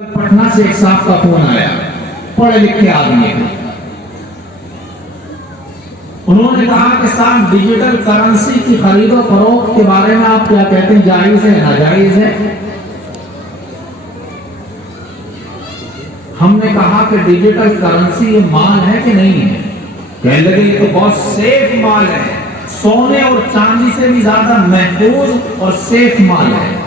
पटना से एक साहब का फोन आया, पढ़े लिखे आदमी है। उन्होंने कहा कि साहब डिजिटल करेंसी की खरीदो फरोख्त के बारे में आप क्या कहते हैं, जायज है नाजायज है? हमने कहा कि डिजिटल करेंसी ये माल है कि नहीं है? कहने लगे ये तो बहुत सेफ माल है, सोने और चांदी से भी ज्यादा महफूज और सेफ माल है,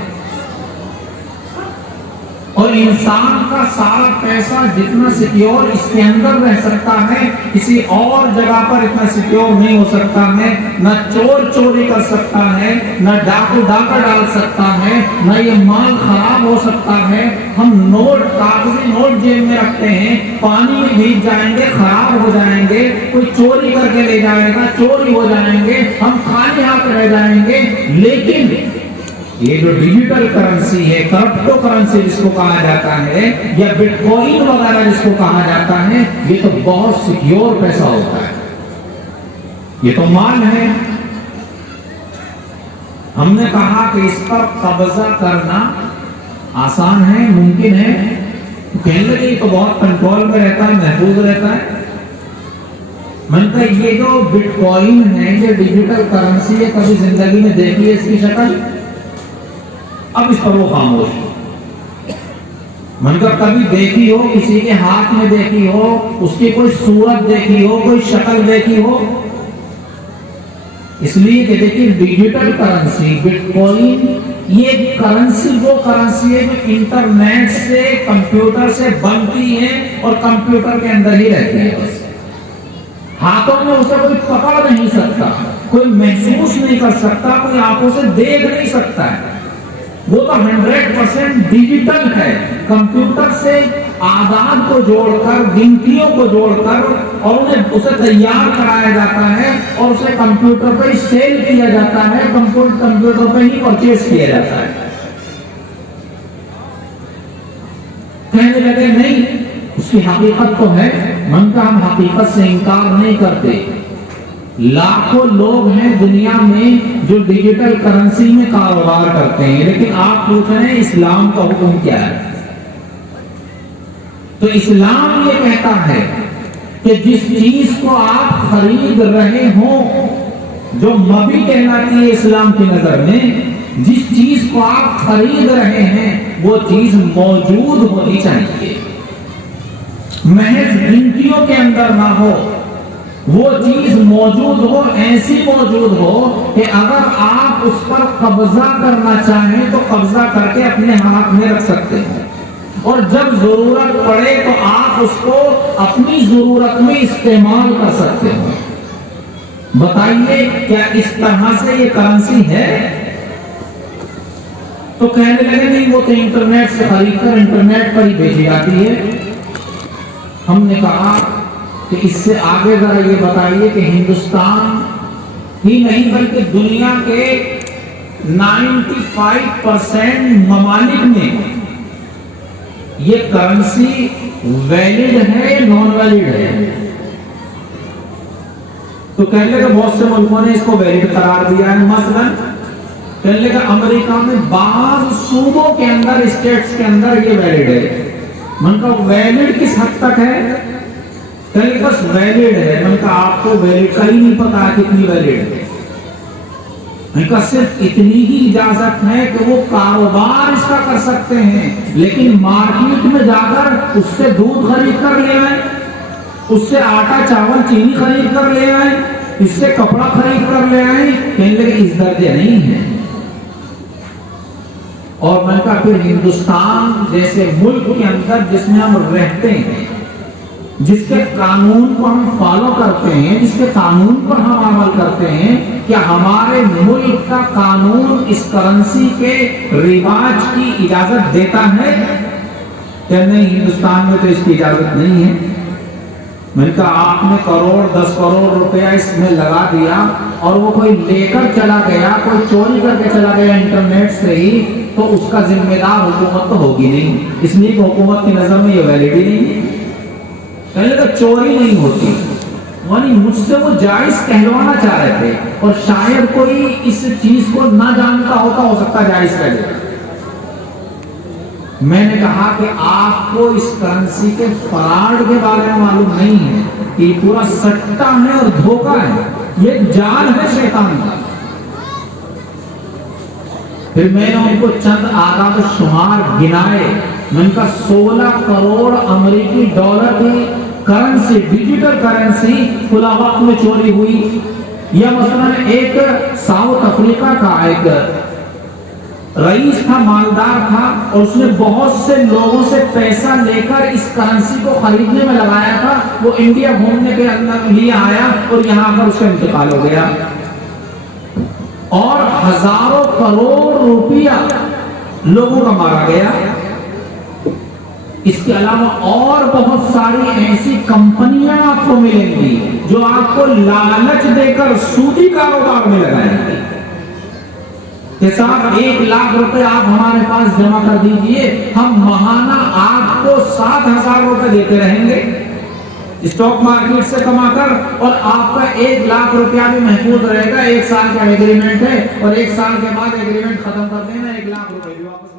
और इंसान का सारा पैसा जितना सिक्योर इसके अंदर रह सकता है, किसी और जगह पर इतना सिक्योर नहीं हो सकता है। न चोर चोरी कर सकता है, न डाकू डाका डाल सकता है, न ये माल खराब हो सकता है। हम नोट, कागजी नोट जेब में रखते हैं, पानी में भीग जाएंगे, खराब हो जाएंगे, कोई चोरी करके ले जाएगा, चोरी हो जाएंगे, हम खाली हाथ रह जाएंगे। लेकिन ये जो डिजिटल करेंसी है, क्रिप्टो करेंसी जिसको कहा जाता है, या बिटकॉइन वगैरह जिसको कहा जाता है, ये तो बहुत सिक्योर पैसा होता है, ये तो माल है। हमने कहा कि इस पर कब्जा करना आसान है, मुमकिन है। तो कहने लगे ये तो बहुत कंट्रोल में रहता है, महफूज रहता है। मैंने कहा ये जो बिटकॉइन है, ये डिजिटल करेंसी है, कभी जिंदगी में देखी है इसकी शक्ल? अब इस पर वो खामोश। मन का कभी देखी हो, किसी के हाथ में देखी हो, उसकी कोई सूरत देखी हो, कोई शक्ल देखी हो? इसलिए कि देखिए डिजिटल करेंसी, बिटकॉइन, ये करेंसी वो करेंसी है जो इंटरनेट से, कंप्यूटर से बनती है और कंप्यूटर के अंदर ही रहती है। बस हाथों में उसे कोई पकड़ नहीं सकता, कोई महसूस नहीं कर सकता, कोई आंखों से देख नहीं सकता है। वो तो 100% डिजिटल है। कंप्यूटर से आदान को जोड़कर, गिनतियों को जोड़कर, और उसे तैयार कराया जाता है और उसे कंप्यूटर पर ही सेल किया जाता है, कंप्यूटर पर ही परचेज किया जाता है। कहने लगे नहीं, उसकी हकीकत तो है। मन का हम हकीकत से इनकार नहीं करते। लाखों लोग हैं दुनिया में जो डिजिटल करेंसी में कारोबार करते हैं, लेकिन आप पूछ रहे हैं इस्लाम का हुक्म क्या है? तो इस्लाम ये कहता है कि जिस चीज को आप खरीद रहे हो, जो मबी कहलाती है इस्लाम की नजर में, जिस चीज को आप खरीद रहे हैं वो चीज मौजूद होनी चाहिए, महज गिनतियों के अंदर ना हो। वो चीज मौजूद हो, ऐसी मौजूद हो कि अगर आप उस पर कब्जा करना चाहें तो कब्जा करके अपने हाथ में रख सकते हैं, और जब जरूरत पड़े तो आप उसको अपनी जरूरत में इस्तेमाल कर सकते हो। बताइए क्या इस तरह से ये करेंसी है? तो कहने लगे नहीं, वो तो इंटरनेट से खरीदकर इंटरनेट पर ही बेची जाती है। हमने कहा कि इससे आगे जरा ये बताइए कि हिंदुस्तान ही नहीं बल्कि दुनिया के 95% ममालिक में ये करेंसी वैलिड है या नॉन वैलिड है? तो कहने लगे बहुत से मुल्कों ने इसको वैलिड करार दिया है। मसलन कहने लगे अमेरिका में बाज़ सूबों के अंदर, स्टेट्स के अंदर ये वैलिड है। मन का वैलिड किस हद तक है? कहीं बस वैलिड है। मन का आपको वैलिड का ही नहीं पता कितनी वैलिड है। इनका सिर्फ इतनी ही इजाजत है कि वो कारोबार इसका कर सकते हैं, लेकिन मार्केट में जाकर उससे दूध खरीद कर ले आए, उससे आटा चावल चीनी खरीद कर ले आए, इससे कपड़ा खरीद कर ले आए, कहने लगे इस दर्जे नहीं है। और मन का फिर हिंदुस्तान जैसे मुल्क के अंदर जिसमें हम रहते हैं, जिसके कानून को हम फॉलो करते हैं, जिसके कानून पर हम अमल करते हैं, क्या हमारे मुल्क का कानून इस करेंसी के रिवाज की इजाजत देता है? क्या नहीं, हिंदुस्तान में तो इसकी इजाजत नहीं है। मैंने कहा आपने करोड़ 10 करोड़ रुपया इसमें लगा दिया और वो कोई लेकर चला गया, कोई चोरी करके चला गया इंटरनेट से ही, तो उसका जिम्मेदार हुकूमत तो होगी नहीं, इसलिए हुकूमत की नजर में ये वैलिड ही नहीं है। पहले तो चोरी नहीं होती, यानी मुझसे वो जायज कहलवाना चाह रहे थे, और शायद कोई इस चीज को ना जानता होता, हो सकता जायज कह देता। मैंने कहा कि आपको इस करेंसी के फ्रॉड के बारे में मालूम नहीं है कि पूरा सट्टा है और धोखा है, ये जाल है शैतान का। फिर मैंने उनको चंद आदाद शुमार गिनाए। मैंने कहा 16 करोड़ अमेरिकी डॉलर की करेंसी, डिजिटल करेंसी खुला वक्त में चोरी हुई। या मसलन एक साउथ अफ्रीका का एक रईस था, मालदार था, और उसने बहुत से लोगों से पैसा लेकर इस करेंसी को खरीदने में लगाया था। वो इंडिया घूमने के अंदर लिए आया और यहां आकर उसका इंतकाल हो गया और हजारों करोड़ रुपया लोगों का मारा गया। इसके अलावा और बहुत सारी ऐसी कंपनियां आपको मिलेंगी जो आपको लालच देकर सूदी कारोबार में लगाएंगी कि साहब 1 लाख रुपए आप हमारे पास जमा कर दीजिए, हम महाना आपको 7,000 रुपए देते रहेंगे स्टॉक मार्केट से कमाकर, और आपका 1 लाख रुपया भी महफूज रहेगा। 1 साल का एग्रीमेंट है और 1 साल के बाद एग्रीमेंट खत्म कर देना, 1 लाख रुपए भी वापस